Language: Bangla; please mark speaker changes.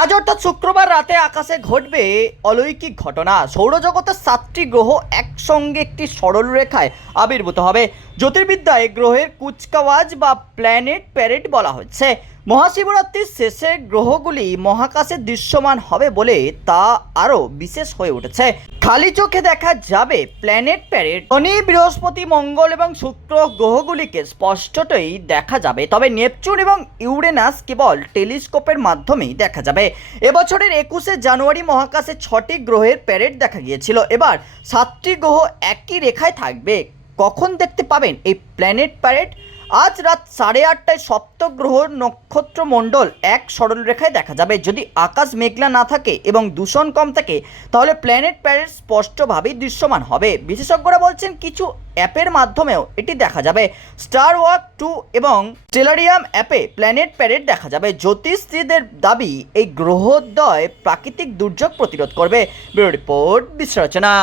Speaker 1: আজ অর্থাৎ শুক্রবার রাতে আকাশে ঘটবে অলৌকিক ঘটনা। সৌরজগতের সাতটি গ্রহ একসঙ্গে একটি সরল রেখায় আবির্ভূত হবে। জ্যোতির্বিদ্যায় গ্রহের কুচকাওয়াজ বা প্ল্যানেট প্যারেড বলা হচ্ছে। মহাশিবরাত্রির শেষে গ্রহগুলি মহাকাশে দৃশ্যমান হবে বলে তা আরও বিশেষ হয়ে উঠেছে। খালি চোখে দেখা যাবে প্ল্যানেট প্যারেড শনি, বৃহস্পতি, মঙ্গল এবং শুক্র গ্রহগুলিকে স্পষ্টতই দেখা যাবে। তবে নেপচুন এবং ইউরেনাস কেবল টেলিস্কোপের মাধ্যমেই দেখা যাবে। এবছরের একুশে জানুয়ারি মহাকাশে ছটি গ্রহের প্যারেড দেখা গিয়েছিল। এবার সাতটি গ্রহ একই রেখায় থাকবে। কখন দেখতে পাবেন এই প্ল্যানেট প্যারেড আজ রাত সাড়ে আটটায় সপ্তগ্রহ নক্ষত্র মণ্ডল এক সরল রেখায় দেখা যাবে। যদি আকাশ মেঘলা না থাকে এবং দূষণ কম থাকে, তাহলে প্ল্যানেট প্যারেড স্পষ্টভাবেই দৃশ্যমান হবে। বিশেষজ্ঞরা বলছেন কিছু অ্যাপের মাধ্যমেও এটি দেখা যাবে। স্টার ওয়াক টু এবং স্টেলারিয়াম অ্যাপে প্ল্যানেট প্যারেড দেখা যাবে। জ্যোতিষীদের দাবি, এই গ্রহোদয় প্রাকৃতিক দুর্যোগ প্রতিরোধ করবে। Bureau report বিশ্লেষণা